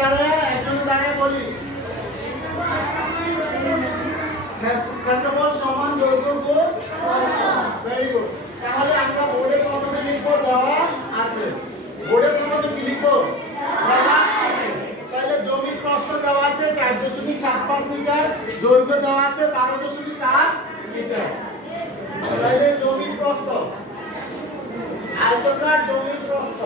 দাঁড়ায় বলি ক্ষেত্রফল সমান দৈর্ঘ্য গুণ ভেরি গুড। তাহলে আমরা বোর্ডে প্রথমে লিখবো দেওয়া আছে, বোর্ডে প্রথমে কি লিখবো দেওয়া আছে। তাহলে জমির প্রস্থ দেওয়া আছে 4.75 মিটার, দৈর্ঘ্য দেওয়া আছে 12.8 মিটার। তাহলে জমির প্রস্থ, আয়তকার জমির প্রস্থ